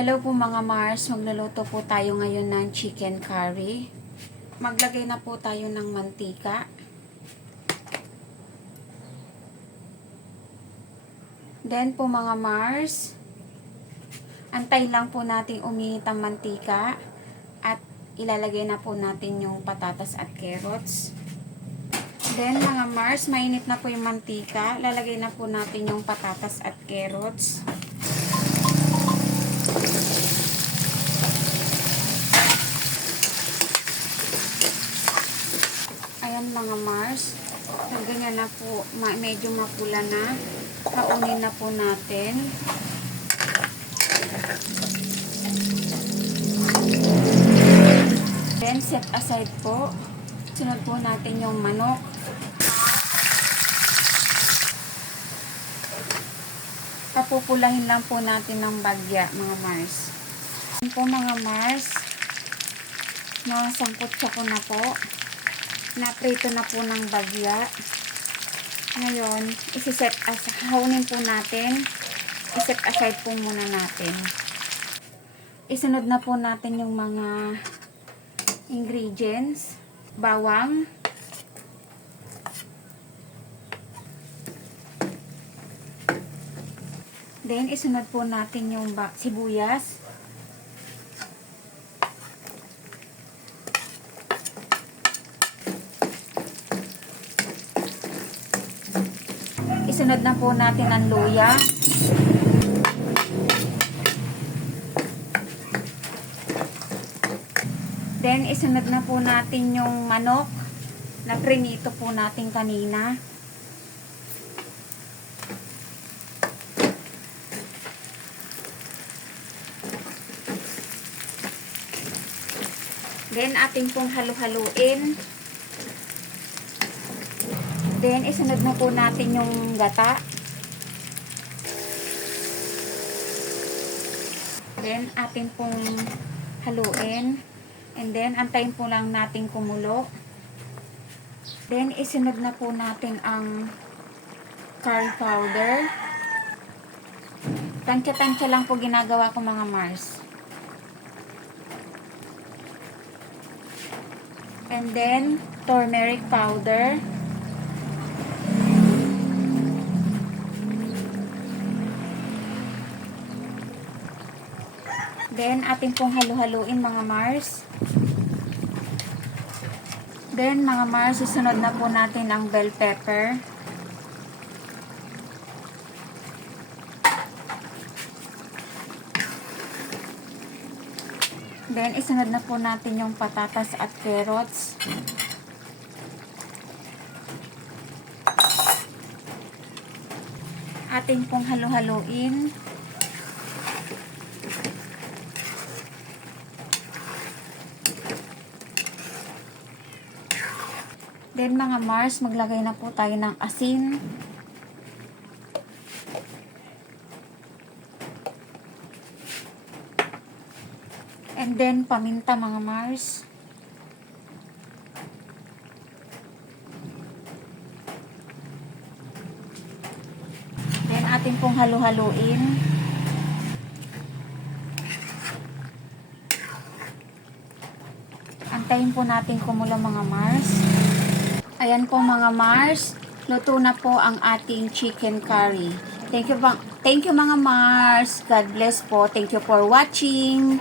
Hello po mga Mars, magluluto po tayo ngayon ng chicken curry. Maglagay na po tayo ng mantika. Then po mga Mars, antay lang po natin uminit ang mantika at ilalagay na po natin yung patatas at carrots. Then mga Mars, mainit na po yung mantika, lalagay na po natin yung patatas at carrots. Ayan mga Mars, ganyan na po, medyo mapula na. Kaunin na po natin. Then set aside po. Sunod po natin yung manok. Papupulahin lang po natin ng bagya mga Mars. Ayan po mga Mars, nasangkot ko na po. Naprito na po ng bagya. Ngayon, hawnin po natin. Iset aside po muna natin. Isunod na po natin yung mga ingredients. Bawang. Then, isunod po natin yung sibuyas. Isunod na po natin ang luya. Then, isunod na po natin yung manok na prinito po natin kanina. Then, ating pong halu-haluin. Then, isunod na po natin yung gata. Then, atin pong haluin. And then, antayin po lang natin kumulo. Then, isunod na po natin ang curry powder. Tansya-tansya lang po ginagawa ko mga Mars. And then, turmeric powder. Then, ating pong halu-haluin mga Mars. Then, mga Mars, susunod na po natin ang bell pepper. Then, isunod na po natin yung patatas at carrots. Ating pong halu-haluin. Then mga Mars, maglagay na po tayo ng asin. And then paminta mga Mars. Then atin pong halu-haluin. Antayin po natin kumulo mga Mars. Ayan po mga Mars, luto na po ang ating chicken curry. Thank you mga Mars. God bless po. Thank you for watching.